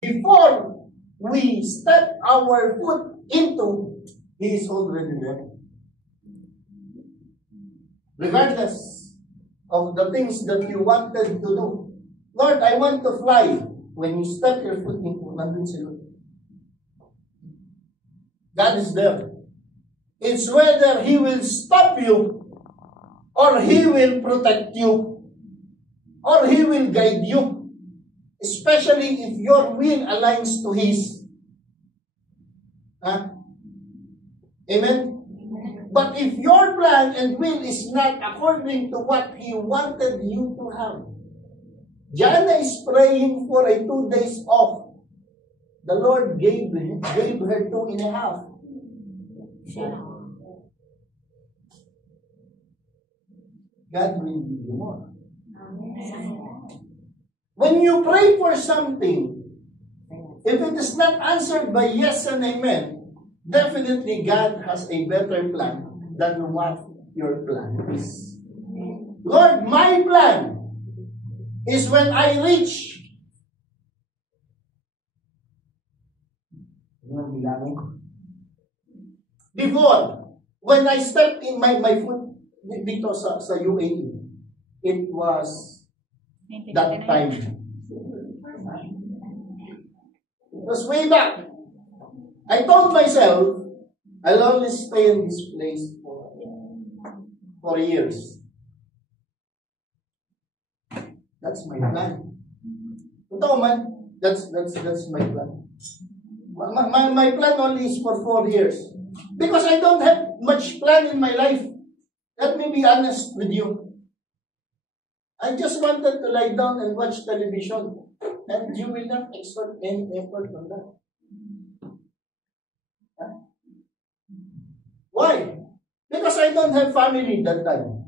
Before we step our foot into, He is already there. Regardless of the things that you wanted to do. Lord, I want to fly. When you step your foot into, nandun si Lord. God is there. It's whether He will stop you, or He will protect you, or He will guide you. Especially if your will aligns to His. Huh? Amen? But if your plan and will is not according to what He wanted you to have. Jana is praying for a 2 days off. The Lord gave her 2.5. God will give you more. When you pray for something, if it is not answered by yes and amen, definitely God has a better plan than what your plan is. Lord, my plan is when I reach. Before, when I stepped in my foot dito sa UAE, it was that time. It was way back. I told myself, I'll only stay in this place for years. That's my plan. Totoo man, that's my plan. My plan only is for 4 years. Because I don't have much plan in my life. Let me be honest with you. I just wanted to lie down and watch television. And you will not exert any effort on that. Huh? Why? Because I don't have family that time.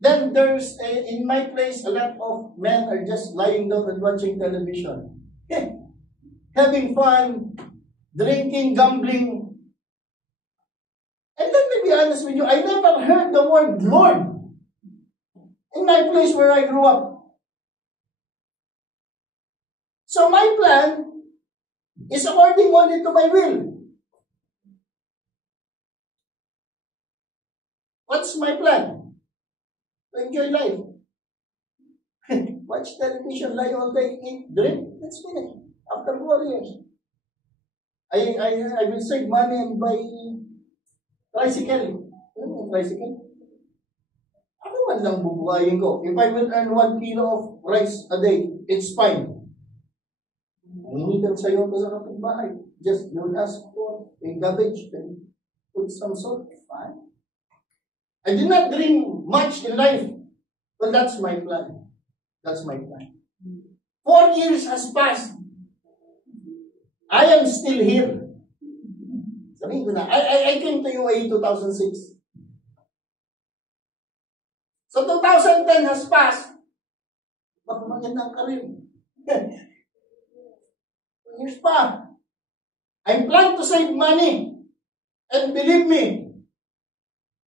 Then there's, in my place, a lot of men are just lying down and watching television. Having fun, drinking, gambling. And let me be honest with you, I never heard the word Lord in my place where I grew up. So my plan is according only to my will. What's my plan? To enjoy life. Watch television, lie all day, eat, drink. That's finished. After 4 years. I will save money and buy tricycle. Tricycle? Ano man lang bubuhayin ko? If I will earn 1 kilo of rice a day, it's fine. Hinihitan sa'yo ko sa kapitbahay. Just don't ask for a garbage and put some salt. Fine. I did not dream much in life, but that's my plan. That's my plan. 4 years has passed. I am still here. Sabihin ko na, I came to UAE 2006. So 2010 has passed. Baka magandang karir. Years pa. I plan to save money. And believe me,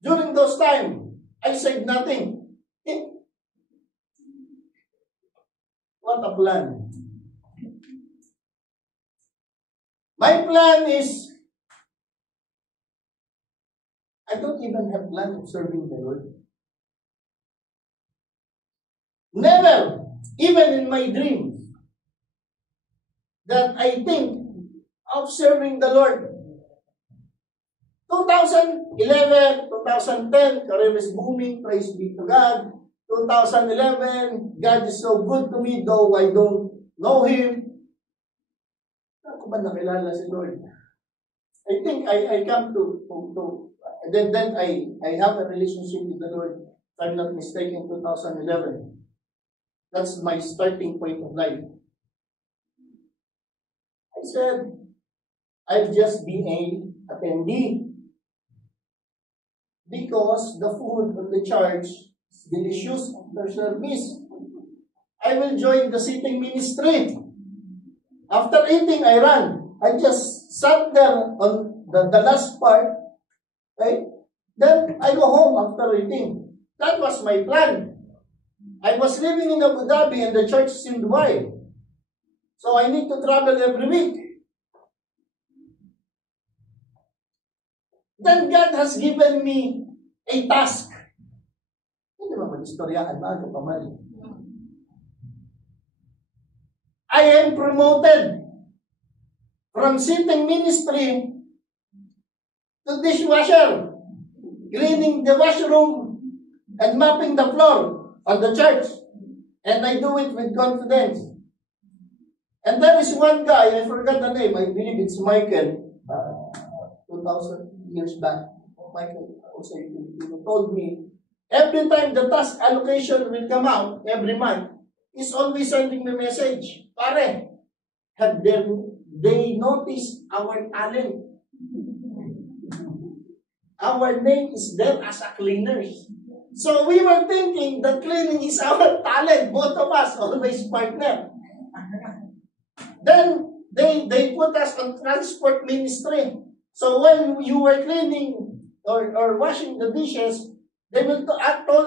during those time, I saved nothing. What a plan. My plan is, I don't even have plan of serving the Lord. Never, even in my dreams, that I think of serving the Lord. 2011, 2010, career is booming, praise be to God. 2011, God is so good to me, though I don't know Him. Ako ba nakilala si Lord? I think I come to then I have a relationship with the Lord, if I'm not mistaken, 2011. That's my starting point of life. I said, I'll just be an attendee because the food of the church is delicious after service. I will join the sitting ministry. After eating, I ran. I just sat there on the last part. Okay? Then I go home after eating. That was my plan. I was living in Abu Dhabi and the church is in Dubai. So I need to travel every week. Then God has given me a task. Hindi ba mag-istoryahan ba? Ano pa mali? I am promoted from sitting ministry to dishwasher, cleaning the washroom, and mopping the floor of the church. And I do it with confidence. And there is one guy, I forgot the name, I believe it's Michael, 2,000 years back. Michael, also Filipino, told me, every time the task allocation will come out, every month, he's always sending me message. Pare, have they noticed our talent? Our name is there as a cleaners. So we were thinking that cleaning is our talent, both of us, always partner. Then they put us on transport ministry. So when you were cleaning or washing the dishes, they will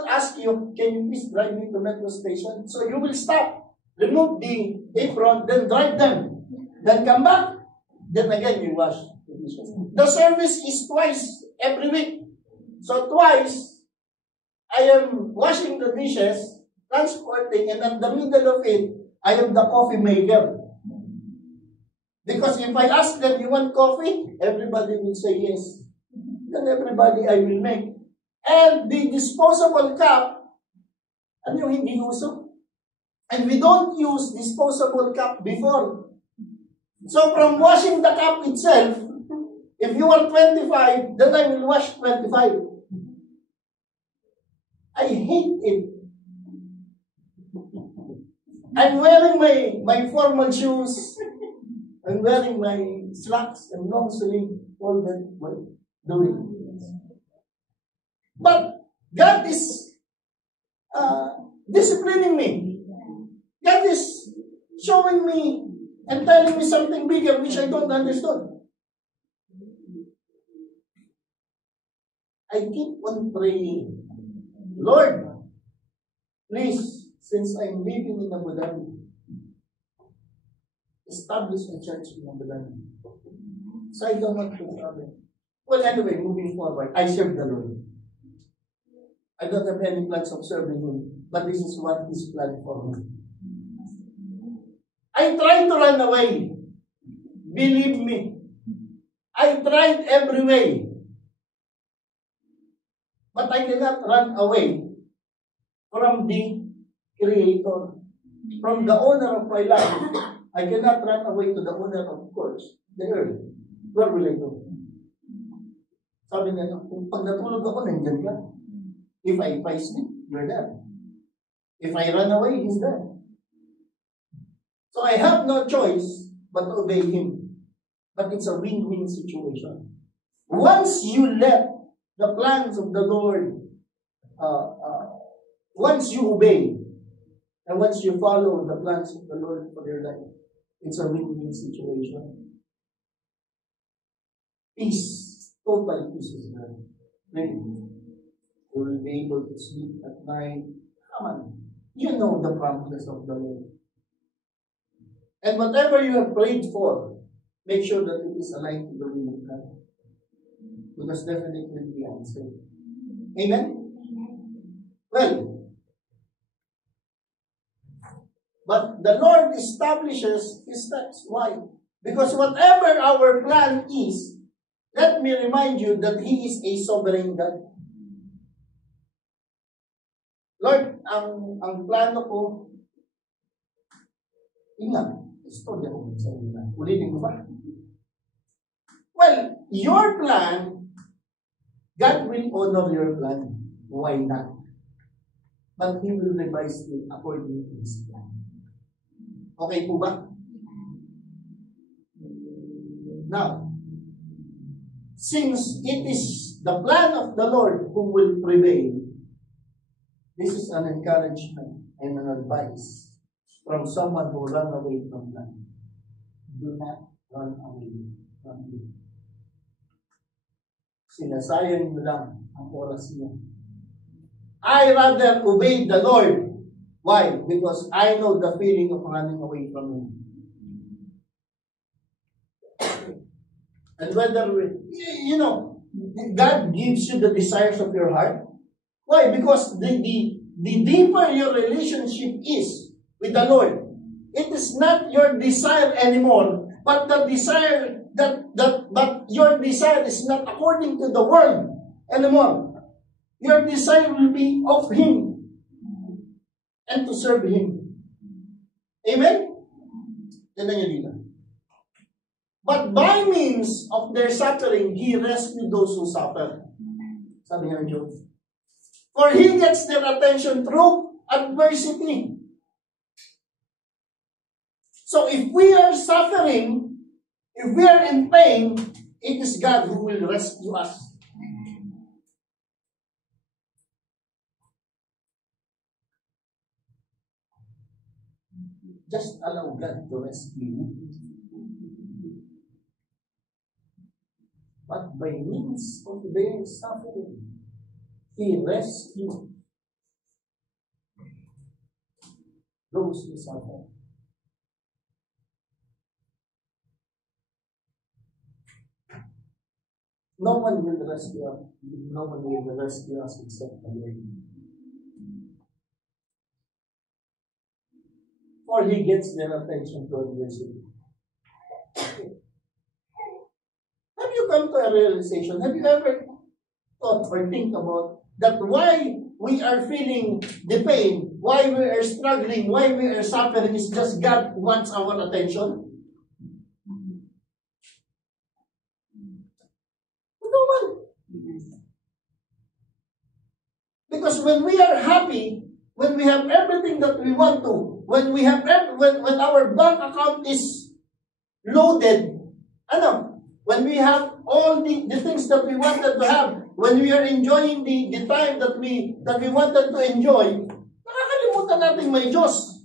ask you, can you please drive me to metro station? So you will stop, remove the apron, then drive them. Then come back. Then again you wash the dishes. The service is twice every week. So twice, I am washing the dishes, transporting, and in the middle of it, I am the coffee maker. Because if I ask them, you want coffee? Everybody will say yes. Then everybody I will make. And the disposable cup, ano yung hindi uso? And we don't use disposable cup before. So from washing the cup itself, if you are 25, then I will wash 25. I hate it. I'm wearing my formal shoes. I'm wearing my slacks and long sleeve, all that while doing. But God is disciplining me. God is showing me and telling me something bigger which I don't understand. I keep on praying, Lord, please, since I'm living in Abu Dhabi, establish a church in Abu Dhabi. So I don't want to travel. Well, anyway, moving forward, I serve the Lord. I don't have any plans of serving Him, but this is what His plan for me. I tried to run away. Believe me. I tried every way. But I cannot run away from the Creator, from the owner of my life. I cannot run away to the owner of course, the earth. Where will I go? Sabi niya, kung pag natulog ako, nandyan ka. If I sleep, you're there. If I run away, He's there. So I have no choice but to obey Him. But it's a win-win situation. Once you let the plans of the Lord, once you obey, and once you follow the plans of the Lord for your life, it's a win-win situation. Peace, total peace is there. Really. You will be able to sleep at night. Come on. You know the promises of the Lord. And whatever you have prayed for, make sure that it is aligned to the will of God. Because definitely it will be answered. Amen? Well, but the Lord establishes His steps. Why? Because whatever our plan is, let me remind you that He is a sovereign God. Lord, ang plano ko, istorya ko sa inyo. Ulitin ko ba? Well, your plan, God will honor your plan. Why not? But He will revise it according to His plan. Okay po ba? Now, since it is the plan of the Lord who will prevail, this is an encouragement and an advice from someone who ran away from God. Do not run away from Him. Sinasayang mo lang ang oras niyo. I rather obey the Lord. Why? Because I know the feeling of running away from Him. And whether, you know, God gives you the desires of your heart. Why? Because the deeper your relationship is with the Lord, it is not your desire anymore, but the desire but your desire is not according to the world anymore. Your desire will be of Him and to serve Him. Amen? Yan niyo dito. But by means of their suffering, He rescued those who suffer. Sabi nga ng Job. For He gets their attention through adversity. So if we are suffering, if we are in pain, it is God who will rescue us. Just allow God to rescue you. But by means of their suffering, He rescued those who suffer. No one will rescue us. No one will rescue us except the Lord. For He gets their attention to adversity. Have you come to a realization? Have you ever thought or think about that why we are feeling the pain, why we are struggling, why we are suffering is just God wants our attention? No one. Because when we are happy, when we have everything that we want to, when we have when our bank account is loaded, when we have all the things that we wanted to have, when we are enjoying the time that we wanted to enjoy, nakakalimutan natin may Diyos.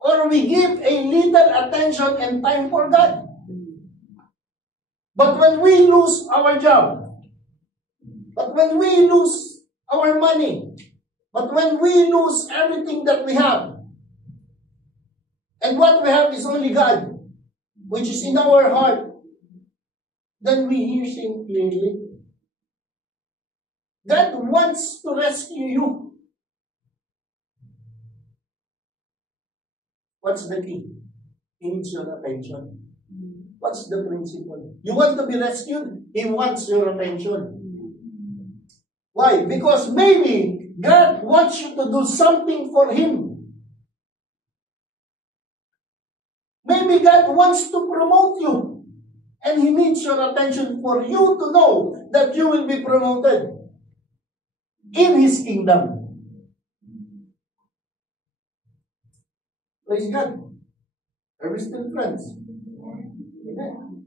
Or we give a little attention and time for God. But when we lose our job, but when we lose our money, but when we lose everything that we have, and what we have is only God, which is in our heart, then we hear Him clearly. God wants to rescue you. What's the key? He needs your attention. What's the principle? You want to be rescued? He wants your attention. Why? Because maybe God wants you to do something for Him. Maybe God wants to promote you. And He needs your attention for you to know that you will be promoted in His kingdom. Praise God. Are we still friends? Amen.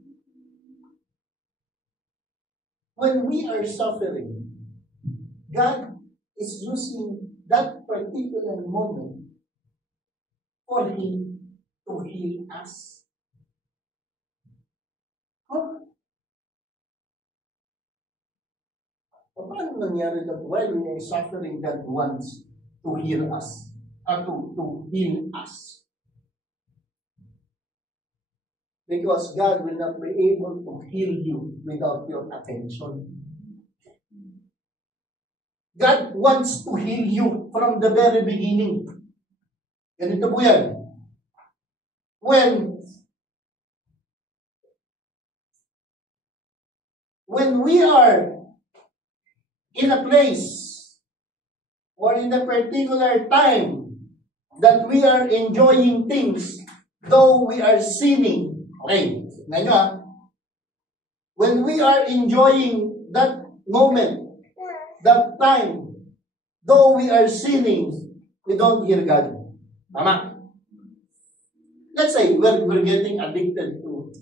When we are suffering, God is using that particular moment for Him to heal us. Huh? Paano nangyari that while we are suffering, God wants to heal us, or to heal us? Because God will not be able to heal you without your attention. God wants to heal you from the very beginning. Ganito po yan. When we are in a place or in a particular time that we are enjoying things, though we are sinning. Okay, tignan nyo when we are enjoying that moment, that time, though we are sinning, we don't hear God. Tama? Let's say we're getting addicted to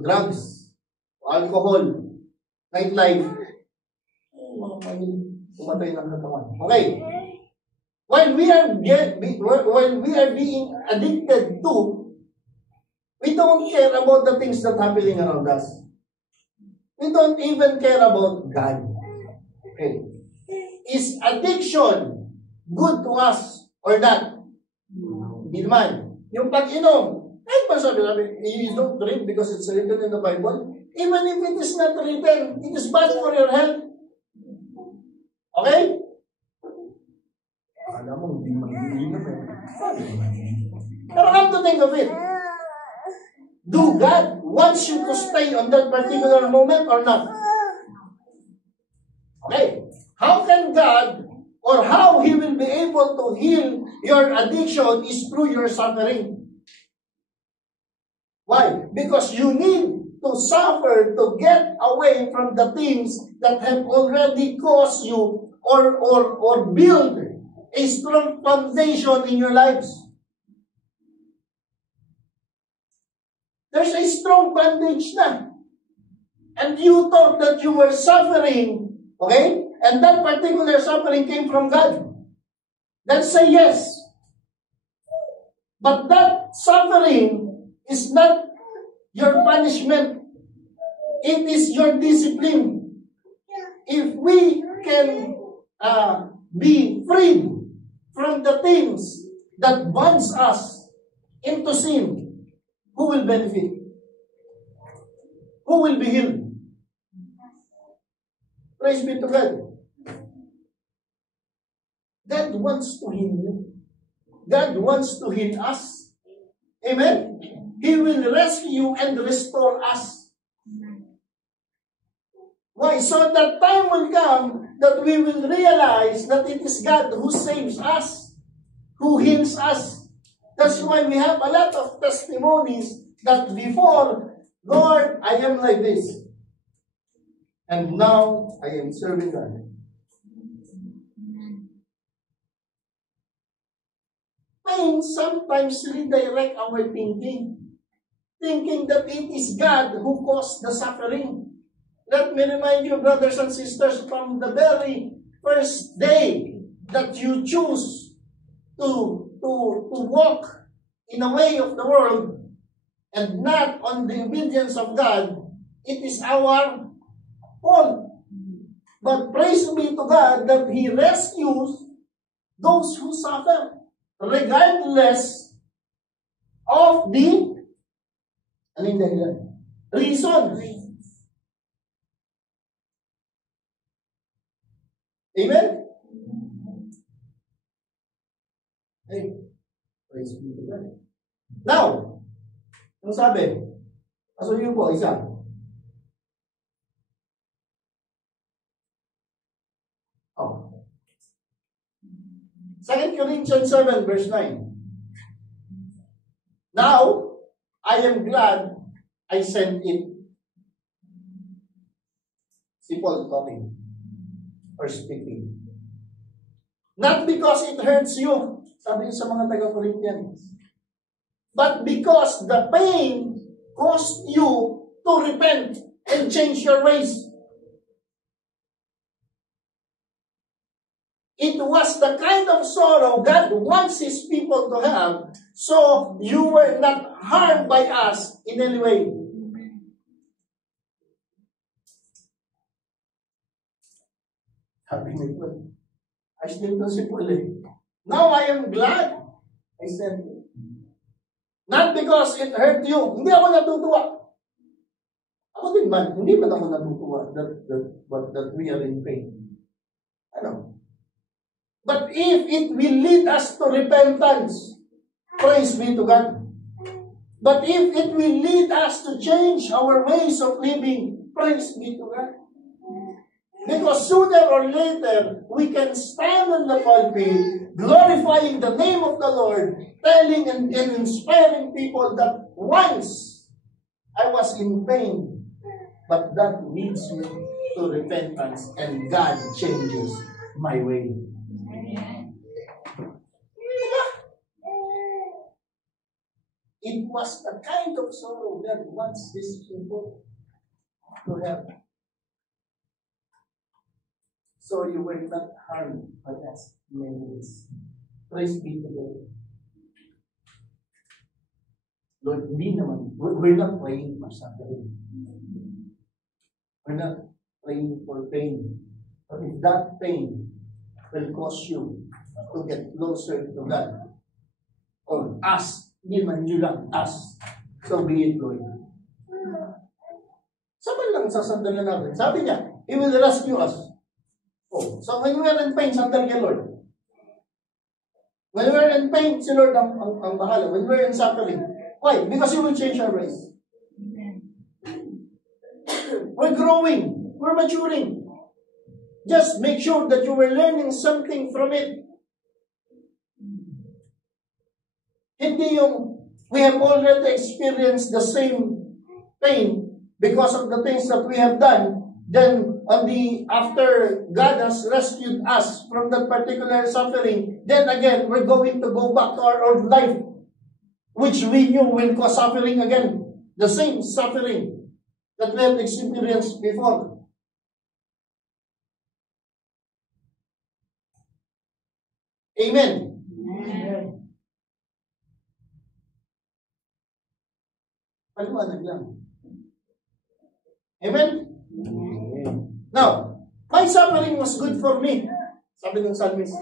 drugs, alcohol, nightlife. Pumatay ng katawan. Okay. While we are being addicted to, we don't care about the things that are happening around us. We don't even care about God. Okay. Is addiction good to us or not? Hindi naman. Yung pag-inom, Kahit ba sabi, you don't read because it's written in the Bible, even if it is not written, it is bad for your health. Okay? Alam mo, hindi mag-iinom eh. Pero come to think of it, do God wants you to stay on that particular moment or not? Okay. How can God or how He will be able to heal your addiction is through your suffering. Why? Because you need to suffer to get away from the things that have already caused you or build a strong foundation in your lives. There's a strong bondage na. And you thought that you were suffering, okay? And that particular suffering came from God. Then say yes. But that suffering is not your punishment. It is your discipline. If we can be freed from the things that bonds us into sin, who will benefit? Who will be healed? Praise be to God. God wants to heal you. God wants to heal us. Amen? He will rescue and restore us. Why? So that time will come that we will realize that it is God who saves us, who heals us. That's why we have a lot of testimonies that before, Lord, I am like this. And now, I am serving God. Pain sometimes redirect our thinking. Thinking that it is God who caused the suffering. Let me remind you, brothers and sisters, from the very first day that you choose to walk in a way of the world and not on the obedience of God, it is our fault. But praise be to God that He rescues those who suffer, regardless of the reasons. Amen? Hey, praise be to God. Now, ang sabi, pasuyo po, isa. Oh. 2 Corinthians 7 verse 9. Now, I am glad I sent it. Si Paul talking or speaking. Not because it hurts you, sabi sa mga taga-Corinthians, but because the pain caused you to repent and change your ways. It was the kind of sorrow God wants His people to have, so you were not harmed by us in any way. Sabi ni Paul, I still don't si Paul eh. Now I am glad I sent you. Not because it hurt you. Hindi ako natutuwa. Ako din man, hindi man ako natutuwa that we are in pain. Ano? But if it will lead us to repentance, praise be to God. But if it will lead us to change our ways of living, praise be to God. Because sooner or later, we can stand on the pulpit, glorifying the name of the Lord, telling and inspiring people that once I was in pain, but that leads me to repentance and God changes my way. It was the kind of sorrow God wants these people to have. So you were not harmed by us in many ways. Praise be to God. Lord, hindi naman, we're not praying for suffering. We're not praying for pain. But if that pain will cause you to get closer to God, or us Hindi man you lang, us. So be it, Lord. Sabi lang, sasandan na natin. Sabi niya, He will rescue us. Oh, so when we are in pain, sandan ka, Lord. When we are in pain, si Lord ang bahala. When we are in suffering. Why? Because He will change our ways. We're growing. We're maturing. Just make sure that you were learning something from it. Hindi yung we have already experienced the same pain because of the things that we have done. Then, after God has rescued us from that particular suffering, then again, we're going to go back to our old life, which we knew will cause suffering again. The same suffering that we have experienced before. Amen. Amen. Paliwanag lang. Amen? Amen. Now, my suffering was good for me. Sabi ng psalmist.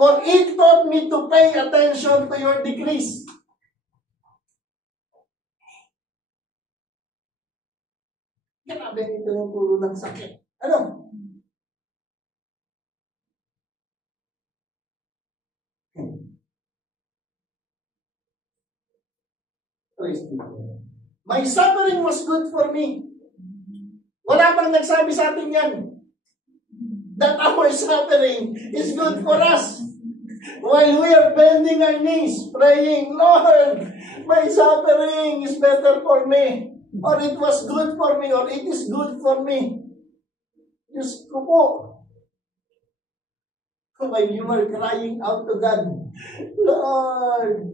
For it taught me to pay attention to your decrees. Grabe ito yung puro ng sakit. Ano? My suffering was good for me. Wala bang nagsabi sa atin yan? That our suffering is good for us. While we are bending our knees, praying, Lord, my suffering is better for me. Or it was good for me, or it is good for me. Diyos ko po. While you are crying out to God, Lord,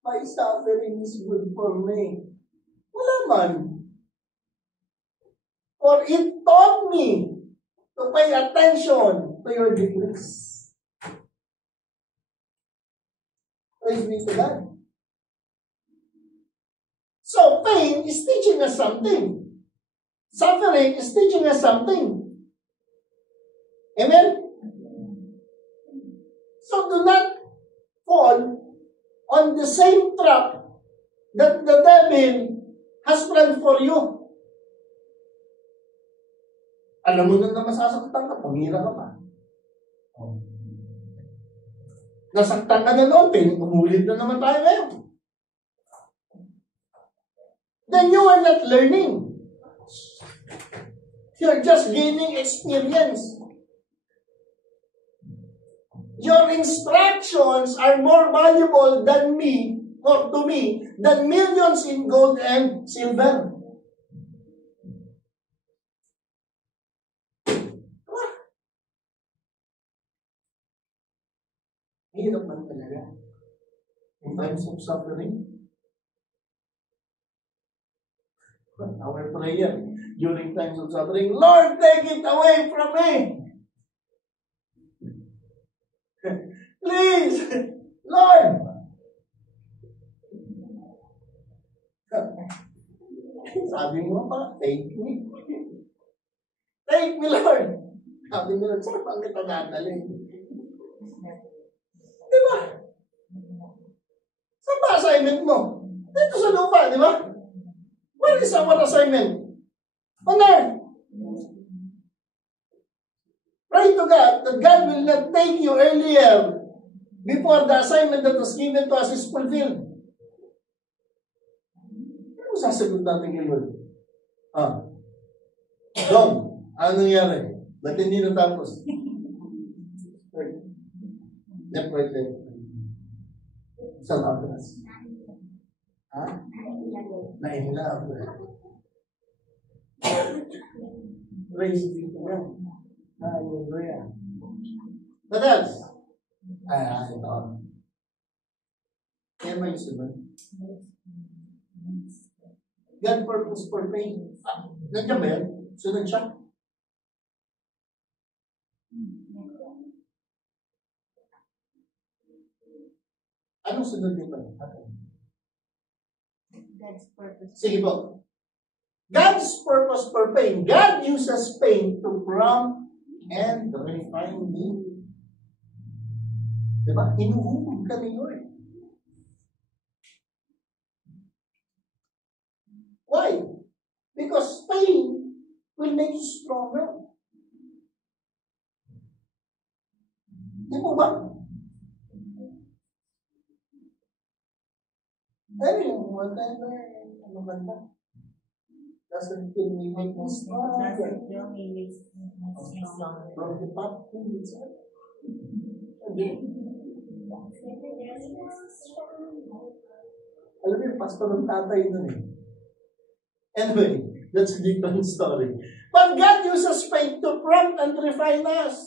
my suffering is good for me. Wala man. For it taught me to pay attention to your decrees. Praise be to God. So, pain is teaching us something. Suffering is teaching us something. Amen? So, do not fall on the same trap that the devil has planned for you. Alam mo na masasaktan ka, pamira ka pa. Nasaktan ka na noon, umulit na naman tayo ngayon. Then you are not learning. You're just gaining experience. Your instructions are more valuable than me, or to me, than millions in gold and silver. Hirap man talaga. In times of suffering, our prayer during times of suffering, Lord, take it away from me. Please, Lord. Sabi mo pa, take me. Take me, Lord. Sabi mo, saan pa kita dadalhin? Diba? Saan ba assignment mo? Dito sa lupa, di ba? Where is our assignment? On earth. Pray to God that God will not take you earlier before the assignment that was given to us is fulfilled. Ano sasagot natin kay Lord? Dong, ano nangyari? Ba't hindi natapos? Left, right, left. Isang atras. Nainlove. Praise be to God. Hallelujah. What else? Ito. Kaya may sunod. God purpose for pain. Nandiyan ba yan? Sunod siya? Anong sunod dito? God's purpose. Sige po. God's purpose for pain. God uses pain to prompt and refine me. Diba? Inuhubog ka ni Lord. Why? Because pain will make you stronger. Di po ba? Ano yung whatever, ano ba na? Doesn't kill me, make me stronger. From the top, alam mo yung pastor ng tatay nun eh. Anyway, that's a different story. But God uses pain to prompt and refine us.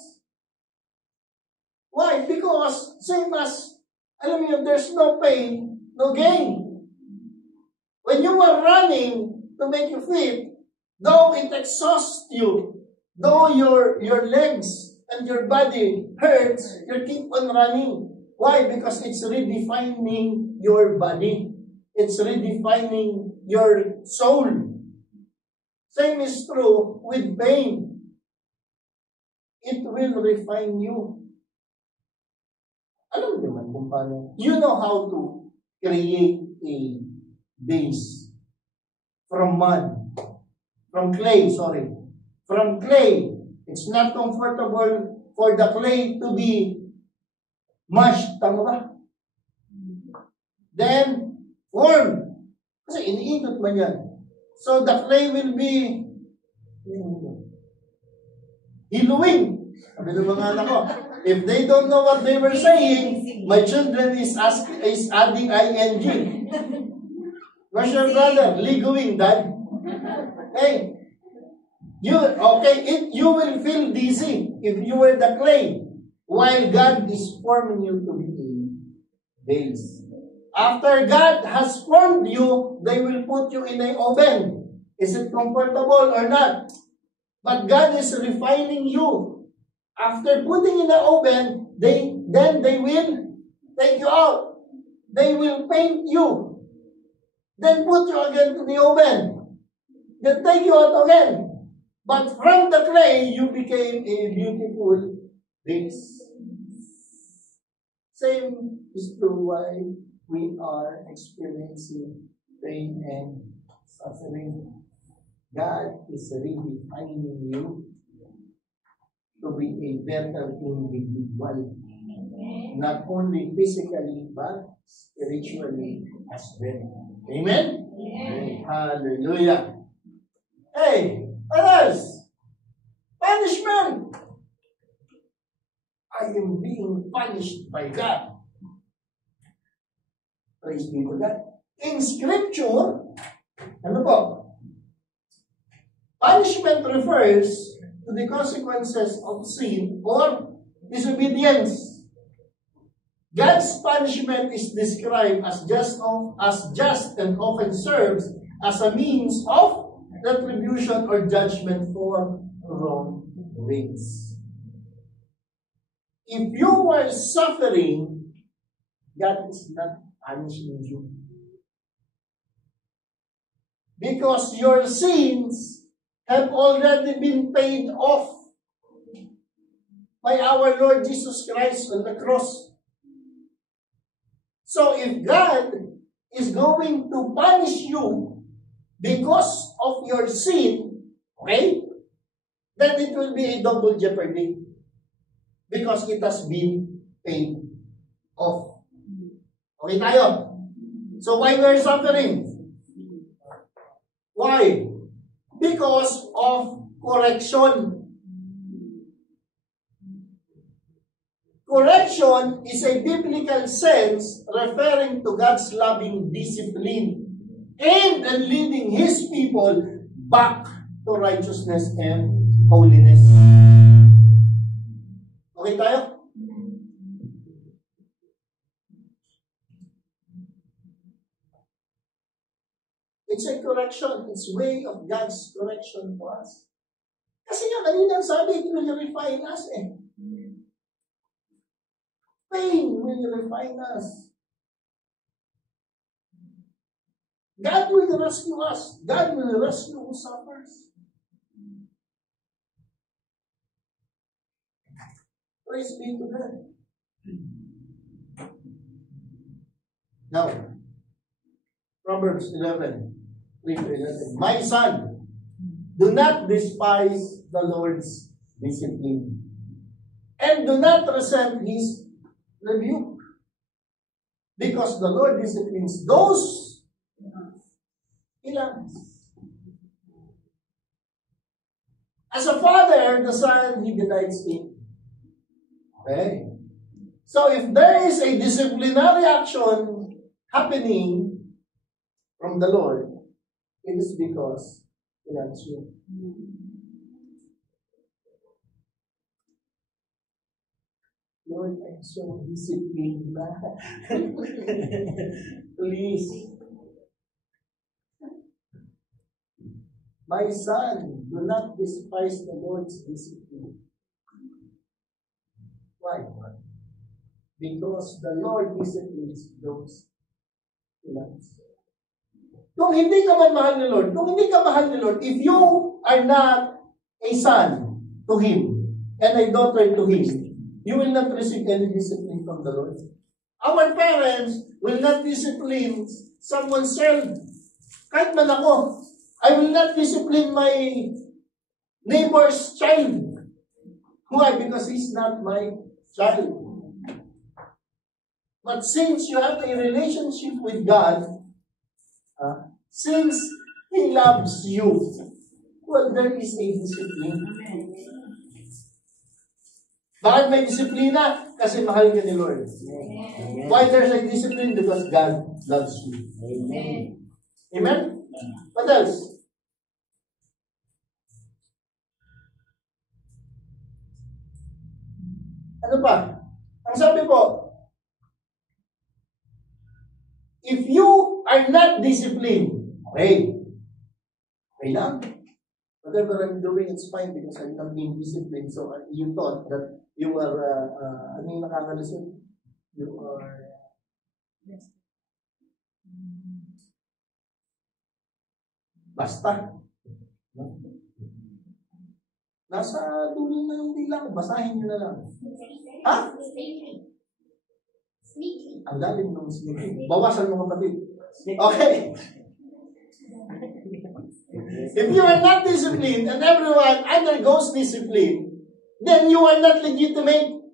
Why? Because same as, alam mo yun, there's no pain, no gain. When you are running to make you fit, though it exhausts you, though your legs and your body hurts, you keep on running. Why? Because it's redefining your body. It's redefining your soul. Same is true with pain. It will refine you. Alam mo naman kung paano. You know how to create a base from mud. From clay. From clay. It's not comfortable for the clay to be mashed. Tama ba? Then, form. Kasi iniikot man yan. So, the clay will be hiluwing. Sabi ng mga anak ko, if they don't know what they were saying, my children is adding ing. Where's your brother? Ligoing, Dad. Hey, you will feel dizzy if you were the clay, while God is forming you to be a base. After God has formed you, they will put you in an oven. Is it comfortable or not? But God is refining you. After putting in the oven, they will take you out. They will paint you. Then put you again to the oven. Then take you out again. But from the clay, you became a beautiful vase. Same is true why we are experiencing pain and suffering. God is redefining you to be a better individual. Not only physically, but spiritually as well. Amen? Amen. Hallelujah. Hey, others, punishment. I am being punished by God. Praise be to God. In Scripture, ano po? Punishment refers to the consequences of sin or disobedience. God's punishment is described as just and often serves as a means of retribution or judgment for wrongdoings. If you were suffering, God is not punishing you. Because your sins have already been paid off by our Lord Jesus Christ on the cross. So if God is going to punish you because of your sin, okay, then it will be a double jeopardy because it has been paid off. Okay tayo? So why we're suffering? Why? Because of correction. Correction is a biblical sense referring to God's loving discipline and leading His people back to righteousness and holiness. Okay tayo? It's a correction. It's a way of God's correction for us. Kasi nga, kanina sabi, it will refine us eh. Pain will refine us. God will rescue us. God will rescue who suffers. Praise be to God. Now, Proverbs 11, 3-11. My son, do not despise the Lord's discipline, and do not resent his rebuke, because the Lord disciplines those he loves. As a father, the son he delights in. Okay? So if there is a disciplinary action happening from the Lord, it is because he loves you. Lord, I'm so disciplined na. Please. My son, do not despise the Lord's discipline. Why? Because the Lord disciplines those he loves. Kung hindi ka man mahal ni Lord, kung hindi ka mahal ni Lord, if you are not a son to Him and a daughter to Him, you will not receive any discipline from the Lord. Our parents will not discipline someone's child. Kahit man ako, I will not discipline my neighbor's child. Why? Because he's not my child. But since you have a relationship with God, since He loves you, well, there is a discipline. Bakit may disiplina? Kasi mahal ka ni Lord. Amen. Why there's a discipline? Because God loves you. Amen. Amen? What else? Ano pa? Ang sabi po, if you are not disciplined, okay lang. Whatever I'm doing, it's fine because I'm not being disciplined. So you thought that you are, ano yung nakakalusot? You are, basta. Nasa dulo na yung bilang, basahin nyo na lang. Ha? Ang lalim ng sneaky. Bawasan mo kapatid. Okay. If you are not disciplined and everyone undergoes discipline, then you are not legitimate.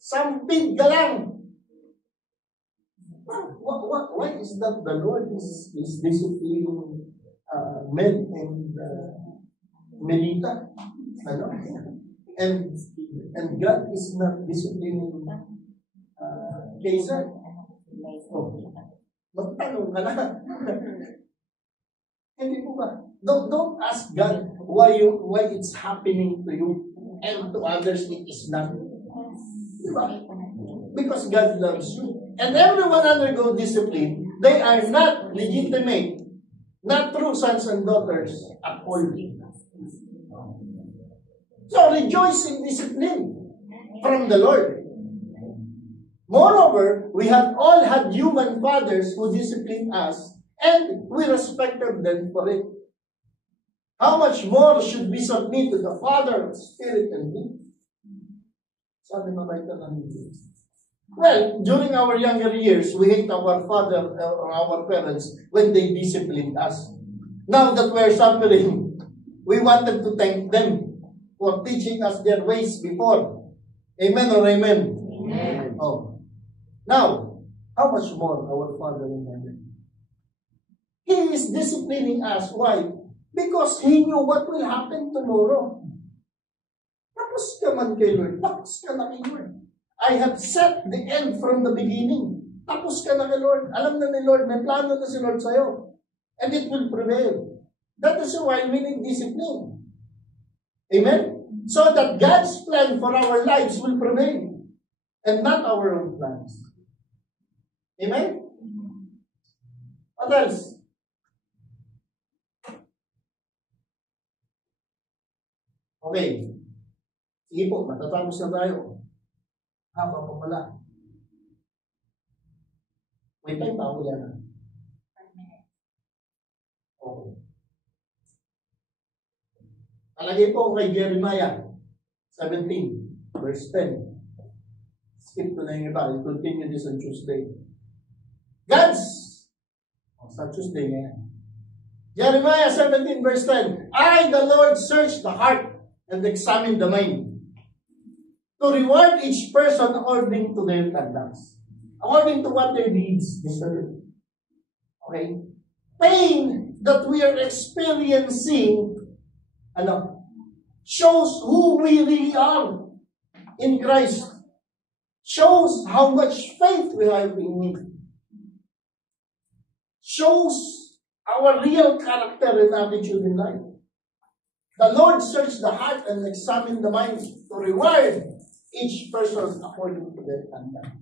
Sampid ka lang. Why is that the Lord is disciplining men and Melita? Ano? And God is not disciplining Caesar. Oh. Magtanong ka na. Hindi po ba? Don't ask God why it's happening to you and to others it is not. Diba? Because God loves you. And everyone undergo discipline. They are not legitimate, not true sons and daughters at all. So rejoice in discipline from the Lord. Moreover, we have all had human fathers who disciplined us, and we respected them for it. How much more should we submit to the Father of Spirit and Being? Sabi mabaitan ng Diyos. Well, during our younger years, we hate our father or our parents when they disciplined us. Now that we're suffering, we wanted to thank them for teaching us their ways before. Amen or amen? Amen. Oh. Now, how much more our Father in heaven? He is disciplining us. Why? Because He knew what will happen tomorrow. Tapos ka man kay Lord. Tapos ka na kay Lord. I have set the end from the beginning. Tapos ka na kay Lord. Alam na ni Lord, may plano na si Lord sa'yo. And it will prevail. That is why we need discipline. Amen? So that God's plan for our lives will prevail. And not our own plans. Amen? What else? Okay. Sige po, matatapos na tayo. Haba pa pala. May time pa ako yan. Okay. Alagay po kay Jeremiah 17, verse 10. Skip ko na yung iba. I'll continue this on Tuesday. God's, sa Tuesday ngayon. Jeremiah 17 verse 10, I, the Lord, search the heart and examine the mind, to reward each person according to their conducts, according to what their deeds deserve. Okay? Pain that we are experiencing, shows who we really are in Christ. Shows how much faith we have in Him. Shows our real character and attitude in life. The Lord searched the heart and examined the mind to reward each person according to their conduct,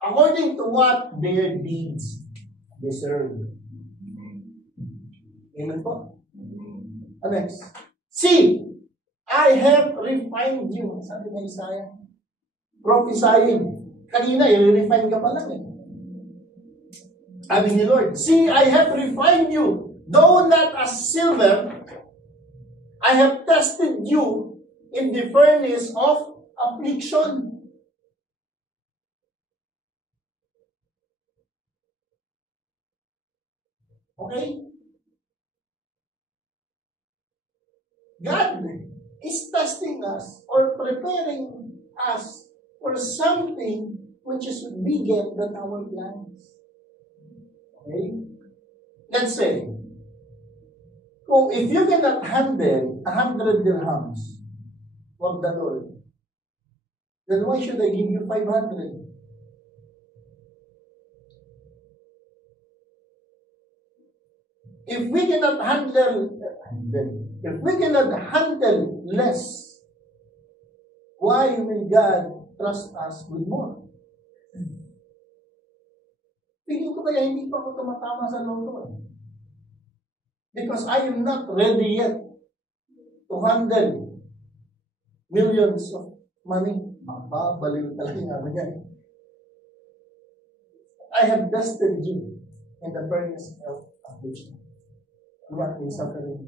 according to what their deeds deserve. Amen po? Next. See, I have refined you. Sabi na Isaiah. Prophesying. Kanina, i-refine ka pa lang eh. Sabi ni Lord, see, I have refined you, though not as silver, I have tested you in the furnace of affliction. Okay? God is testing us or preparing us for something which is bigger than our plans. Okay? Let's say, if you cannot handle 100 dirhams from the Lord, then why should I give you 500? If we cannot handle less, why will God trust us with more? Tingin ko kaya hindi pa ako tumatama sa loto. Because I am not ready yet to handle millions of money. Mababaliw talaga nga yan. I have tested you in the furnace of affliction. What in suffering.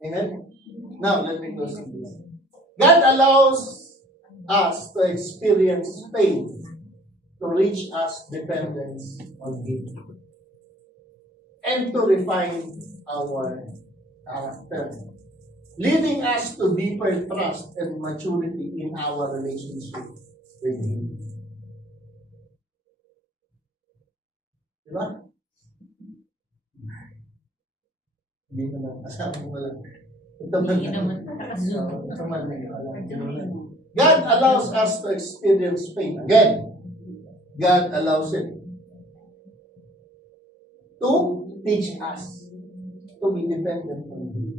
Amen? Now, let me close with this. God allows us to experience pain to reach us dependence on Him and to refine our character, leading us to deeper trust and maturity in our relationship with Him. Diba? Hindi mo lang. Kasama mo lang. God allows us to experience pain. Again, God allows it to teach us to be dependent on Him,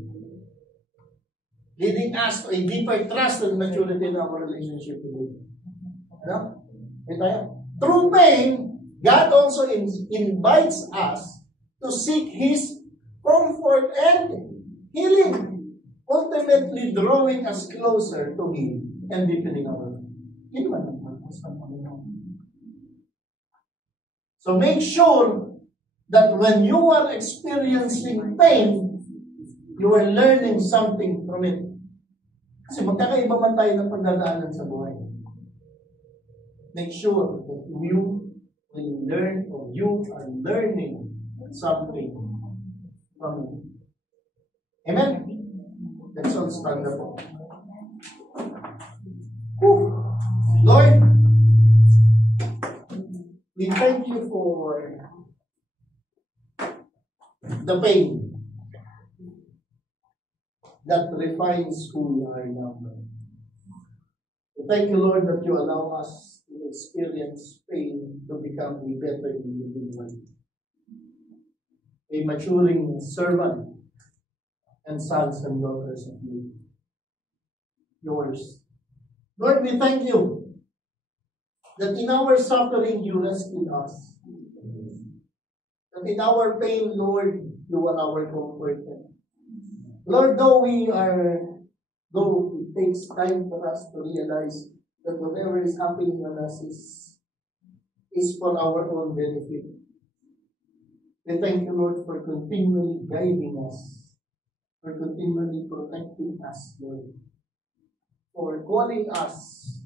leading us to a deeper trust and maturity in our relationship with Him. Ano? Through pain, God also invites us to seek His comfort and healing, ultimately drawing us closer to Him and deepening our faith. So make sure that when you are experiencing pain, you are learning something from it. Kasi magkakaiba man tayo ng pagdadaanan sa buhay. Make sure that you will learn or you are learning something from it. Amen? Let's all stand up. Lord, we thank you for the pain that refines who we are now. We thank you, Lord, that you allow us to experience pain to become a better individual, a maturing servant and sons and daughters of you, yours. Lord, we thank you that in our suffering you rescued us. That in our pain, Lord, you are our comforter. Lord, though it takes time for us to realize that whatever is happening on us is for our own benefit. We thank you, Lord, for continually guiding us, for continually protecting us, Lord, for calling us,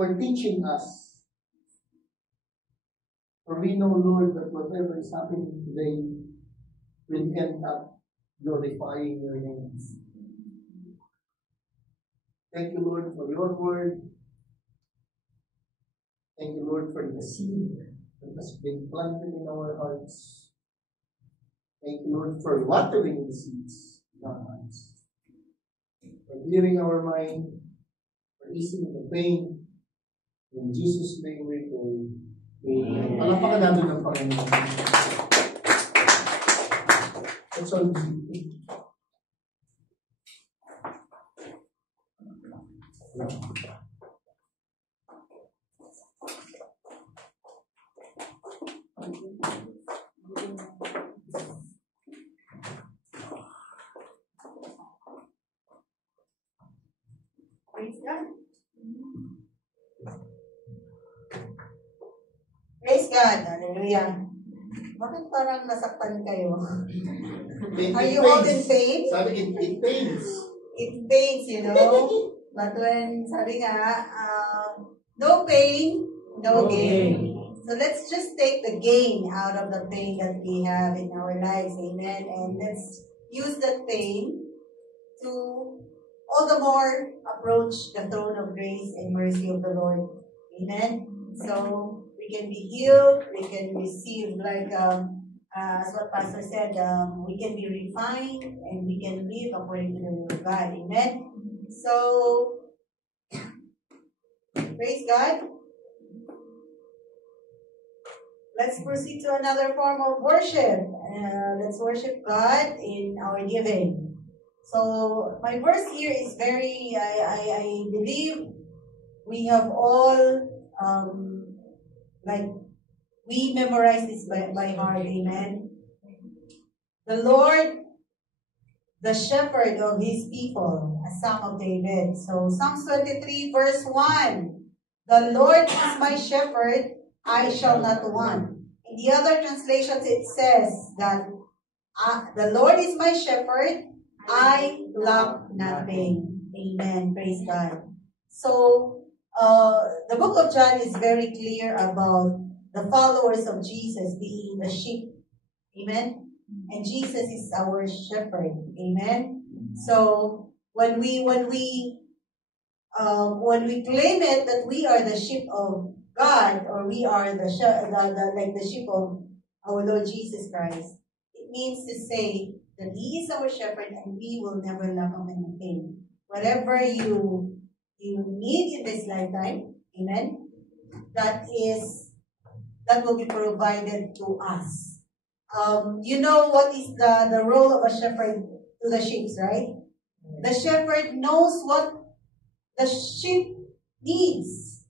for teaching us. For we know, Lord, that whatever is happening today will end up glorifying your name. Thank you, Lord, for your word. Thank you, Lord, for the seed that has been planted in our hearts. Thank you, Lord, for watering the seeds in our hearts, for clearing our mind, for easing the pain. In Jesus' name we pray. Amen. Palapakan natin ng Panginoon. That's all. Praise God. Praise God. Hallelujah. Bakit parang nasaktan kayo? Are you all in pain? Sabi, it pains. It pains, you know. But when, sabi nga, no pain, no gain. So let's just take the gain out of the pain that we have in our lives. Amen. And let's use that pain to all the more approach the throne of grace and mercy of the Lord. Amen. So we can be healed, we can receive, like as what Pastor said, we can be refined and we can live according to the will of God. Amen. So praise God. Let's proceed to another form of worship. Let's worship God in our giving. So my verse here is very, I believe we have all, we memorize this by heart, amen. The Lord, the shepherd of his people, a Psalm of David. So Psalms 23 verse 1, the Lord is my shepherd, I shall not want. In the other translations it says that the Lord is my shepherd, I lack nothing. Amen. Praise God. So, the book of John is very clear about the followers of Jesus being the sheep. Amen. And Jesus is our shepherd. Amen. So, when we claim it that we are the sheep of God, or we are the sheep of our Lord Jesus Christ, it means to say that He is our shepherd and we will never lack of anything. Whatever you need in this lifetime, amen, that will be provided to us. You know what is the role of a shepherd to the sheep, right? The shepherd knows what the sheep needs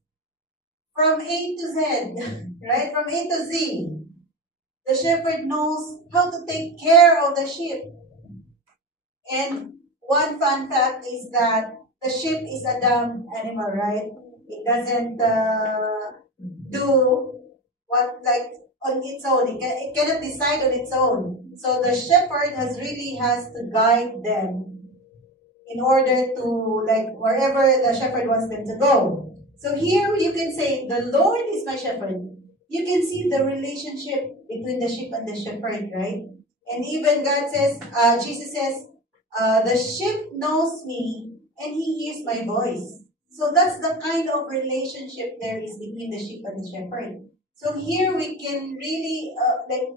from A to Z, right? From A to Z. The shepherd knows how to take care of the sheep. And one fun fact is that the sheep is a dumb animal, right? It doesn't do what on its own. It cannot decide on its own. So the shepherd has to guide them in order to, wherever the shepherd wants them to go. So here you can say, the Lord is my shepherd. You can see the relationship between the sheep and the shepherd, right? And even God says, Jesus says, the sheep knows me and he hears my voice. So that's the kind of relationship there is between the sheep and the shepherd. So here we can really,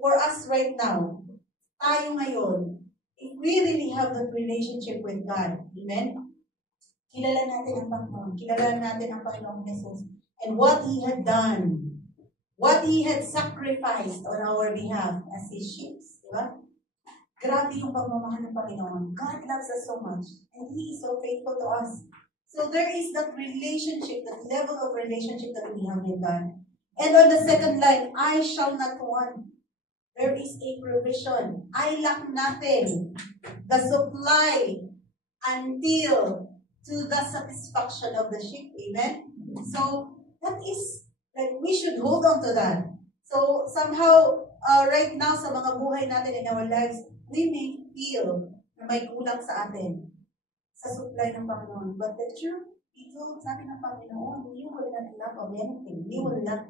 for us right now, tayo ngayon, if we really have that relationship with God, amen? Kilala natin ang Panginoon. Kilala natin ang Panginoong Jesus. And what He had done. What He had sacrificed on our behalf as His sheep. Diba? Grabe yung pagmamahal ng Panginoon. God loves us so much. And He is so faithful to us. So there is that relationship, that level of relationship that we have with God. And on the second line, I shall not want. There is a provision. I lack nothing. The supply until to the satisfaction of the sheep. Amen? So, that is, we should hold on to that. So, somehow, right now, sa mga buhay natin in our lives, we may feel na may kulang sa atin sa supply ng Panginoon. But the truth Ito, sabi ng Panginoon, you will not lack of anything. You will lack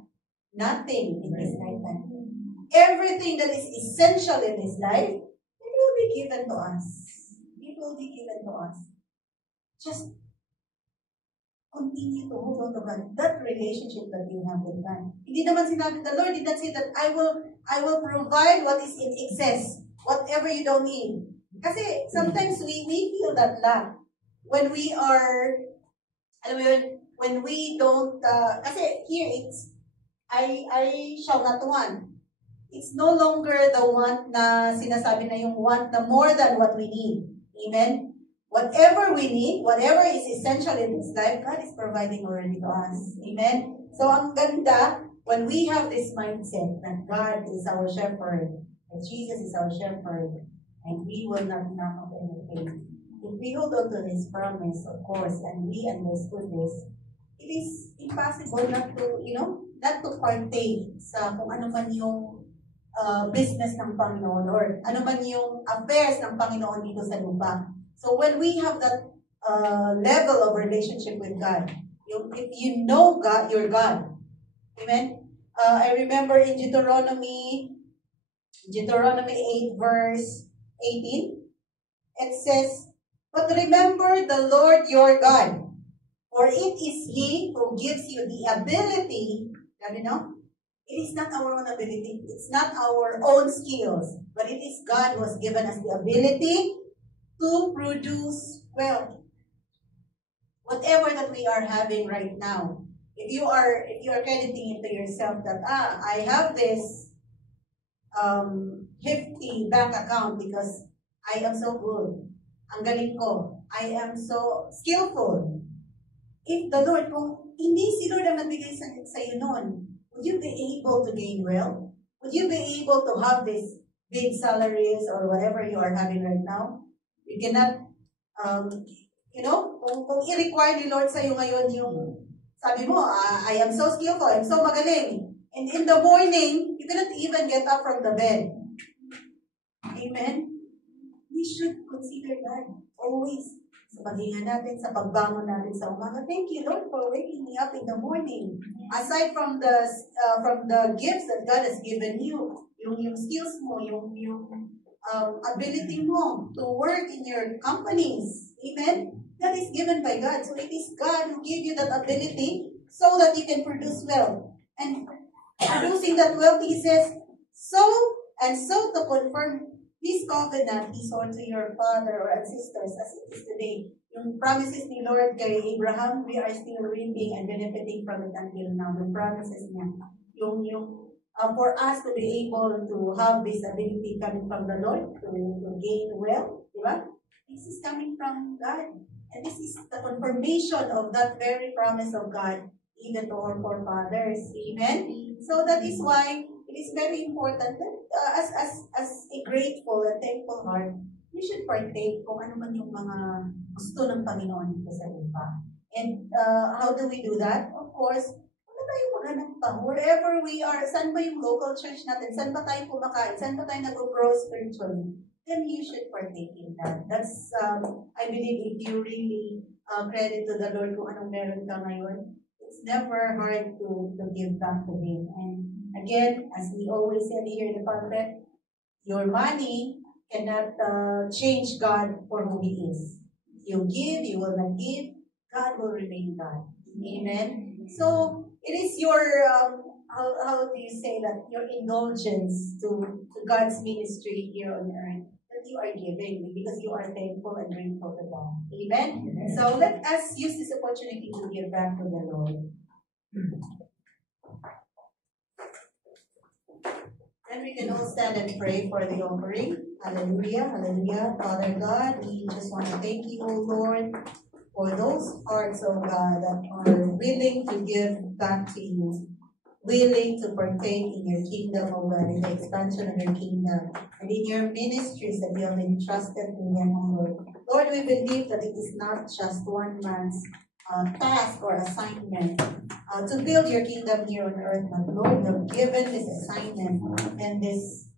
nothing in this lifetime. Everything that is essential in this life, it will be given to us. It will be given to us. Just continue to hold on to God. That relationship that you have with God. Hindi naman sinabi, the Lord did not say that I will provide what is in excess, whatever you don't need. Kasi sometimes we feel that lack when we are, when we don't, kasi here it's, I shall not want. It's no longer the want na sinasabi na yung want na more than what we need. Amen? Whatever we need, whatever is essential in this life, God is providing already to us. Amen? So ang ganda, when we have this mindset that God is our shepherd, that Jesus is our shepherd, and we will not lack of anything. If we hold on to this promise, of course, and we understood this, it is impossible not to, not to partake sa kung ano man yung business ng Panginoon or ano man yung affairs ng Panginoon dito sa lupa. So when we have that level of relationship with God, if you know God, your God. Amen? I remember in Deuteronomy 8 verse 18, it says, "But remember the Lord your God, for it is He who gives you the ability," it is not our own ability, it's not our own skills, but it is God who has given us the ability to produce wealth. Whatever that we are having right now, if you are crediting it to yourself that, I have this hefty bank account because I am so good. Ang galing ko. I am so skillful. If the Lord, kung hindi si Lord ang nagbigay sa iyo noon, would you be able to gain wealth? Would you be able to have these big salaries or whatever you are having right now? You cannot, kung i-require ni Lord sa iyo ngayon yung, sabi mo, I am so skillful, I am so magaling. And in the morning, you cannot even get up from the bed. Amen? We should consider God always. Sa paghinga natin, sa pagbangon natin sa umaga. Thank you, Lord, for waking me up in the morning. Aside from the gifts that God has given you, yung skills mo, yung ability mo to work in your companies. Amen? That is given by God. So it is God who gave you that ability so that you can produce wealth. And producing that wealth, He says, so to confirm His covenant, He swore to your father or ancestors as it is today. Yung promises ni Lord kay Abraham, we are still reaping and benefiting from it until now. The promises niya. For us to be able to have this ability coming from the Lord, to gain wealth, diba? This is coming from God. And this is the confirmation of that very promise of God, even to our forefathers. Amen? So that is why it is very important that as a grateful and thankful heart, we should partake kung ano man yung mga gusto ng Panginoon dito sa lupa. And how do we do that? Of course, wala tayong maghanap pa. Wherever we are, saan ba yung local church natin? Saan ba tayo kumakain? Saan ba tayo nag-grow spiritually? Then you should partake in that. That's, I believe, if you really credit to the Lord kung anong meron ka ngayon, it's never hard to give back to Him. And again, as we always said here in the pulpit, your money cannot change God for who He is. You give, you will not give, God will remain God. Amen? So, it is your, how do you say that, your indulgence to God's ministry here on earth that you are giving because you are thankful and grateful to God. Amen? So, let us use this opportunity to give back to the Lord. And we can all stand and pray for the offering. Hallelujah, hallelujah. Father God, we just want to thank you, O Lord, for those hearts, O God, that are willing to give back to you, willing to partake in your kingdom, O God, in the expansion of your kingdom, and in your ministries that you have entrusted to them, O Lord. Lord, we believe that it is not just one man's task or assignment to build your kingdom here on earth, but Lord, you have given this assignment and this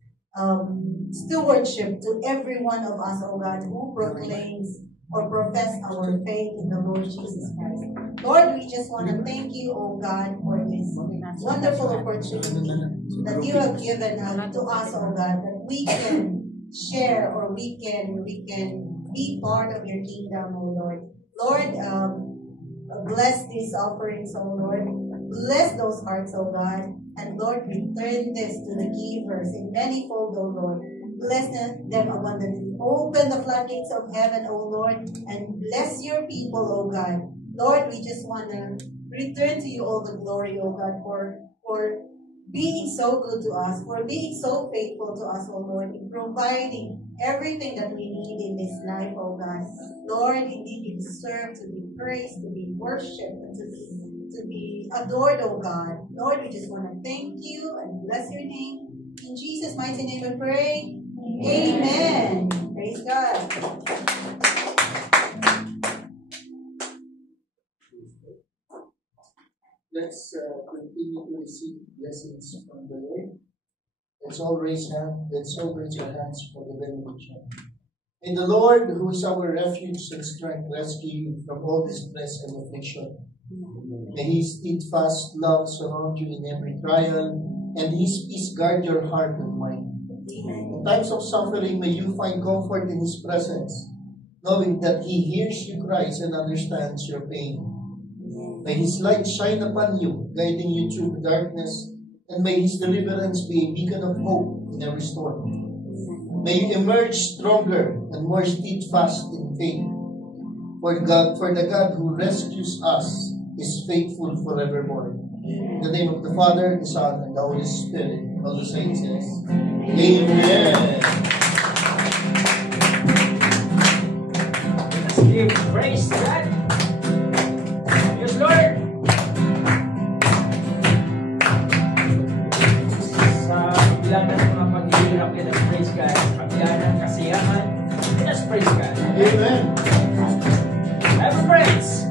stewardship to every one of us, oh God, who proclaims or profess our faith in the Lord Jesus Christ. Lord, we just want to thank you, oh God, for this wonderful opportunity that you have given to us, oh God, that we can share or we can be part of your kingdom, oh Lord. Lord, bless these offerings, oh Lord. Bless those hearts, oh God. And Lord, return this to the givers in manyfold, oh Lord. Bless them abundantly. Open the floodgates of heaven, oh Lord, and bless your people, oh God. Lord, we just want to return to you all the glory, oh God, for being so good to us, for being so faithful to us, oh Lord, in providing everything that we need in this life, oh God. Lord, indeed you deserve to be praised, to be worshipped, and to be adored, oh God. Lord, we just want to thank you and bless your name. In Jesus' mighty name we pray. Amen. Praise God. Let's continue to receive blessings from the Lord. Let's all raise your hands for the benediction. May the Lord, who is our refuge and strength, rescue you from all distress and affliction. May His steadfast love surround you in every trial, and His peace guard your heart and mind. In times of suffering, may you find comfort in His presence, knowing that He hears you cries and understands your pain. May His light shine upon you, guiding you through the darkness, and may His deliverance be a beacon of hope in every storm. May you emerge stronger and more steadfast in faith. For the God who rescues us is faithful forevermore. In the name of the Father, the Son, and the Holy Spirit, all the saints says, Amen. Let's give praise to God. Yes, Lord. Sa kabila ng mga paghihirap, let us praise God. Sa kabila ng kasiyahan, let us praise God. Amen. Have a praise.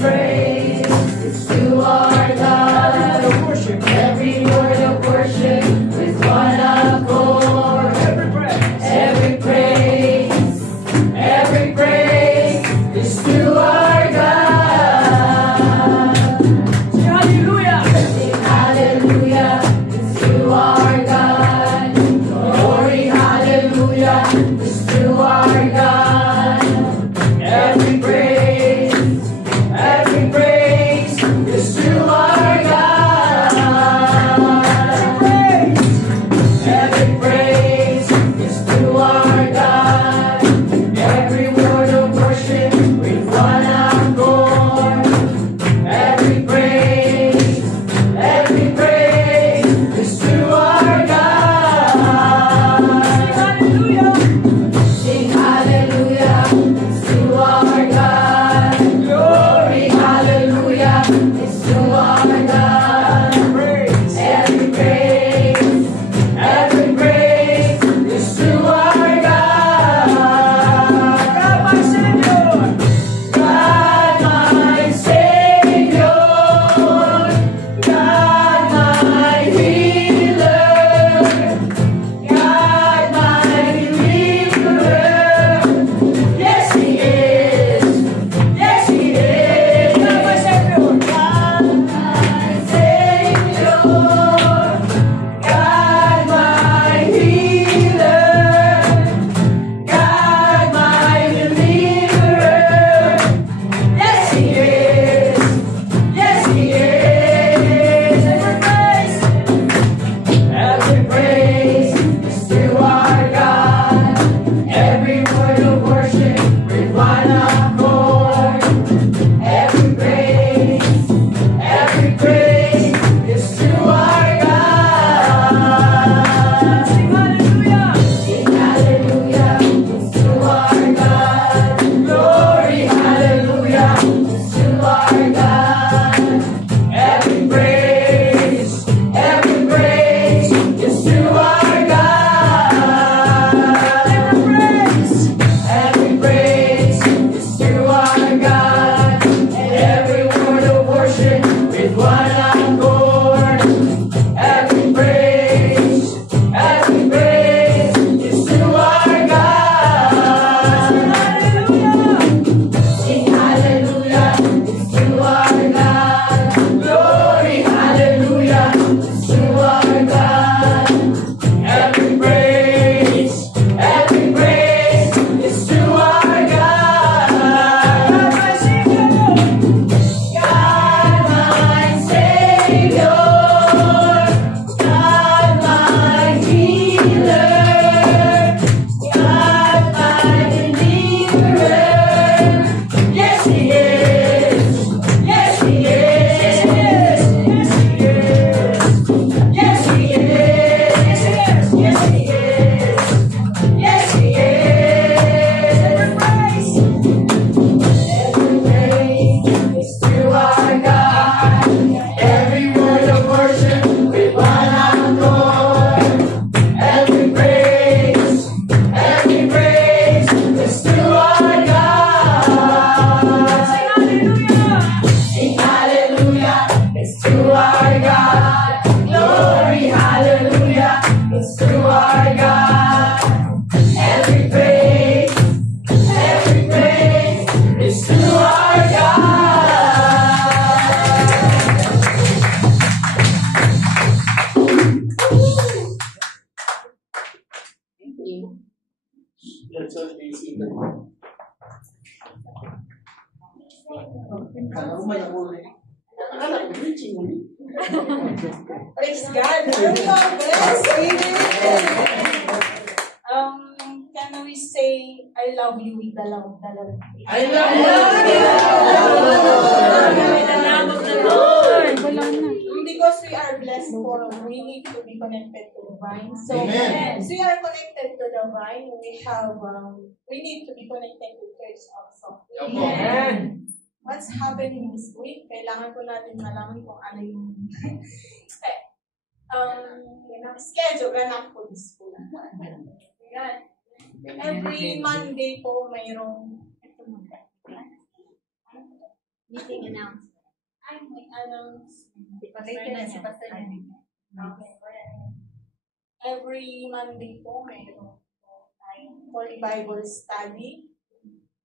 Praise is to our God. Every word of worship. Every word of worship with one accord. Kala ko malakuli. Akala ko preaching ulit. Praise God. Bless. Can we say, I love you with the love of the Lord? I love you. With the love of the Lord. Because we are blessed for, we need to be connected to the vine. So, Amen. as we are connected to the vine, we need to be connected to church also. Amen. What's happening this week? Kailangan po natin malaman kung ano yung schedule na po this week. Every Monday po mayroong Meeting announcement. may announce. Every Monday po mayroong for Bible study.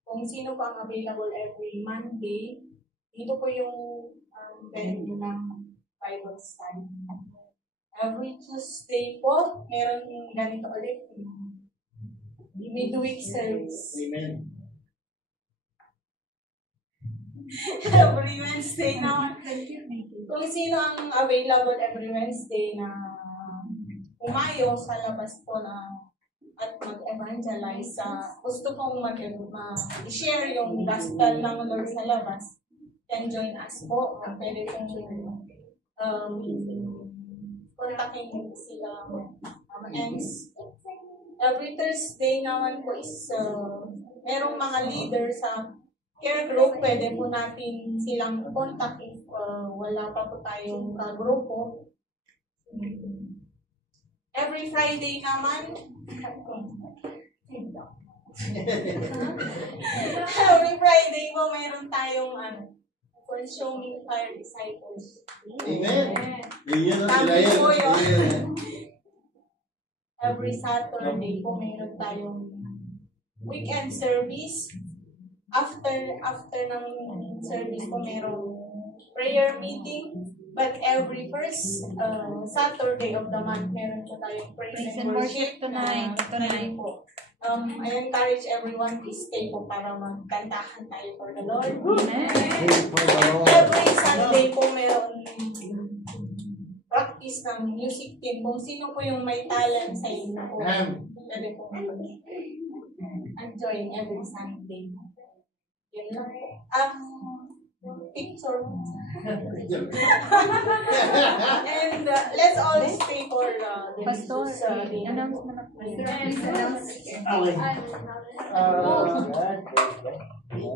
Kung sino po ang available every Monday, dito po yung venue ng Bible study. Every Tuesday po, meron yung ganito ulit, midweek service. Amen. Every Wednesday naman, kung sino ang available every Wednesday na umayo sa labas po na at mag-evangelize, gusto kong i-share yung gospel ng Lord sa labas, can join us po. Pwede kong kontakin sila ends. Every Thursday naman po is merong mga leader sa care group, pwede po natin silang contact if wala pa po tayong grupo. Every Friday naman, every Friday po mayroon tayong consuming fire disciples. Amen. Yun ang sila Sabi yan. po yun. Amen. Every Saturday po mayroon tayong weekend service. After ng service po mayroong prayer meeting. But every first Saturday of the month, meron po tayong praise and worship tonight po. I encourage everyone to stay po para magkantahan tayo for the Lord. Amen. And every Sunday po meron practice ng music team. Kung sino po yung may talent sa inyo po, pwede po enjoy every Sunday. Yun lang po. Picture. And let's all stay for the Pastor, the announcement of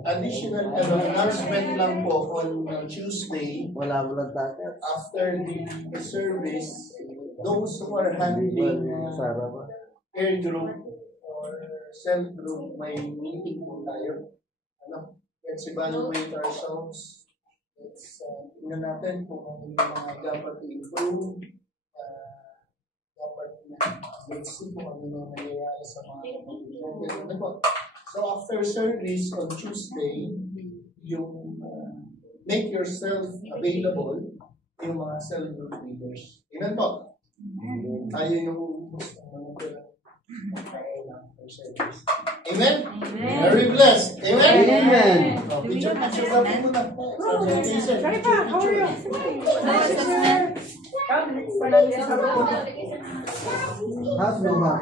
Additional announcement lang po on Tuesday. Wala mo lang tayo. After the service, those who are handling Sara ba? care group or cell group, may meeting po tayo. Let's evaluate ourselves. Let's tingnan natin kung ano yung mga dapat i-improve. Let's see kung ano yung nangyayari sa mga pag-ibig. So after service on Tuesday, yung make yourself available yung mga cell group leaders. Amen po? Tayo yung Amen? Very blessed. Amen? Amen. Picture ka muna. Sorry pa, how are you? How's mama?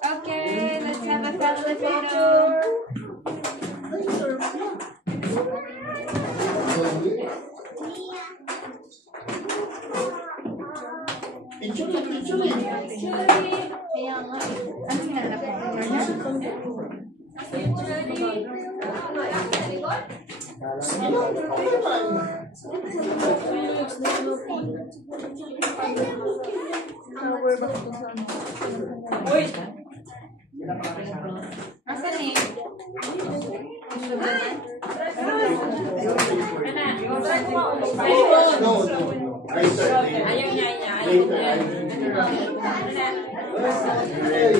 Okay, let's have a family photo. Picture. Kaya nga, ano nga na Uy! Nasaan eh? No. Later. Ayaw niya. Later. Hey,